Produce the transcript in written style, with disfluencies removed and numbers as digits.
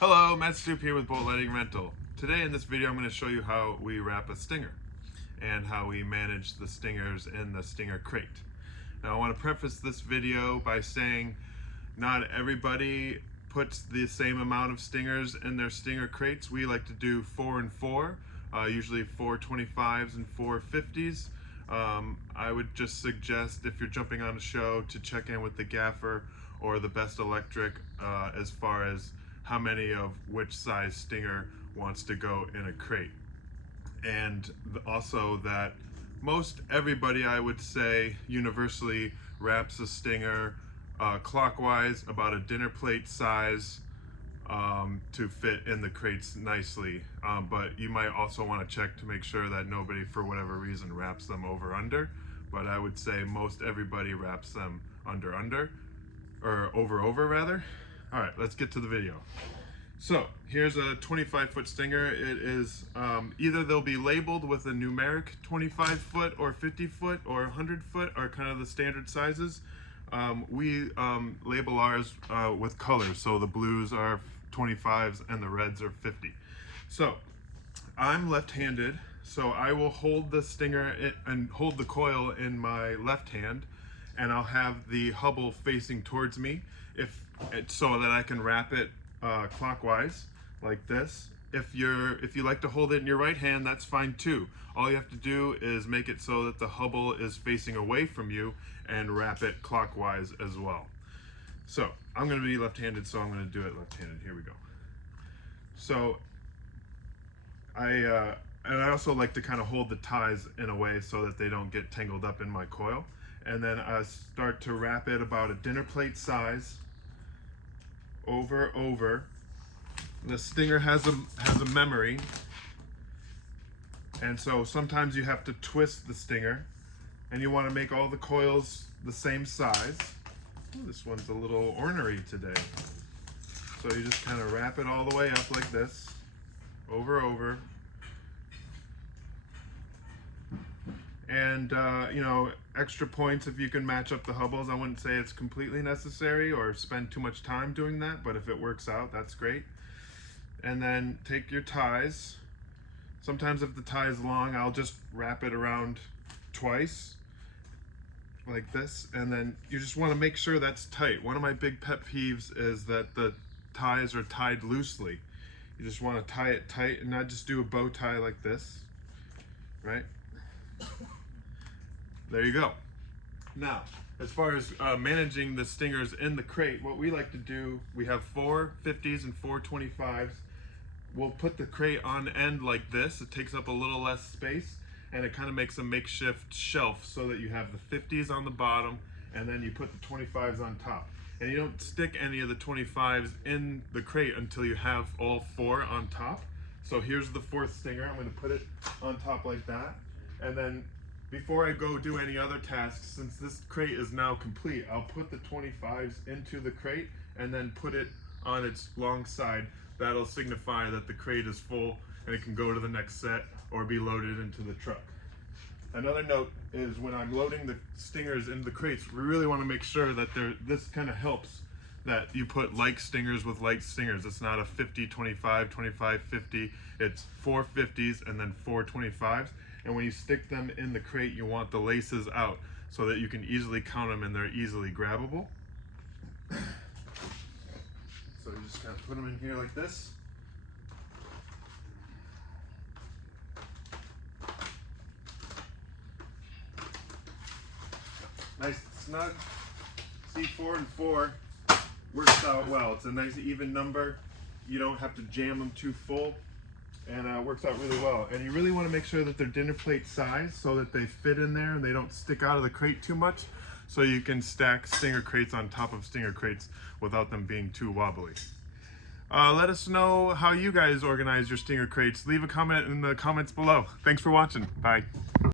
Hello, Matt Stoop here with Bolt Lighting Rental. Today in this video I'm going to show you how we wrap a stinger and how we manage the stingers in the stinger crate. Now I want to preface this video by saying not everybody puts the same amount of stingers in their stinger crates. We like to do 4 and 4, usually 4 25s and 4 50s. I would just suggest, if you're jumping on a show, to check in with the gaffer or the best electric as far as how many of which size stinger wants to go in a crate. And also that most everybody, I would say, universally wraps a stinger clockwise, about a dinner plate size, to fit in the crates nicely. But you might also want to check to make sure that nobody, for whatever reason, wraps them over under. But I would say most everybody wraps them under, or over rather. All right, let's get to the video. So here's a 25-foot stinger. It is either they'll be labeled with a numeric 25-foot or 50-foot or 100-foot, are kind of the standard sizes. We label ours with colors, so the blues are 25s and the reds are 50. So I'm left-handed, so I will hold the stinger and hold the coil in my left hand, and I'll have the Hubble facing towards me, so that I can wrap it clockwise like this. If you like to hold it in your right hand, that's fine too. All you have to do is make it so that the Hubble is facing away from you and wrap it clockwise as well. So I'm going to be left-handed, so I'm going to do it left-handed. Here we go. So I also like to kind of hold the ties in a way so that they don't get tangled up in my coil. And then I start to wrap it about a dinner plate size over. The stinger has a memory, and so sometimes you have to twist the stinger, and you want to make all the coils the same size. Ooh, this one's a little ornery today. So you just kind of wrap it all the way up like this, over. And you know, extra points if you can match up the Hubbles. I wouldn't say it's completely necessary or spend too much time doing that, but if it works out, that's great. And then take your ties. Sometimes if the tie is long, I'll just wrap it around twice like this, and then you just want to make sure that's tight. One of my big pet peeves is that the ties are tied loosely. You just want to tie it tight and not just do a bow tie like this, right? There you go. Now, as far as managing the stingers in the crate, what we like to do, we have 4 50s and 4 25s. We'll put the crate on end like this. It takes up a little less space, and it kind of makes a makeshift shelf so that you have the 50s on the bottom, and then you put the 25s on top. And you don't stick any of the 25s in the crate until you have all 4 on top. So here's the 4th stinger. I'm going to put it on top like that. And then before I go do any other tasks, since this crate is now complete, I'll put the 25s into the crate and then put it on its long side. That'll signify that the crate is full and it can go to the next set or be loaded into the truck. Another note is when I'm loading the stingers into the crates, we really want to make sure that this kind of helps that you put like stingers with light stingers. It's not a 50, 25, 25, 50. It's 4 50s and then 4 25s. And when you stick them in the crate, you want the laces out so that you can easily count them and they're easily grabbable. So you just kind of put them in here like this. Nice snug. See, 4 and 4 works out well. It's a nice even number. You don't have to jam them too full, and it works out really well. And you really want to make sure that they're dinner plate size so that they fit in there and they don't stick out of the crate too much, so you can stack stinger crates on top of stinger crates without them being too wobbly. Let us know how you guys organize your stinger crates. Leave a comment in the comments below. Thanks for watching. Bye.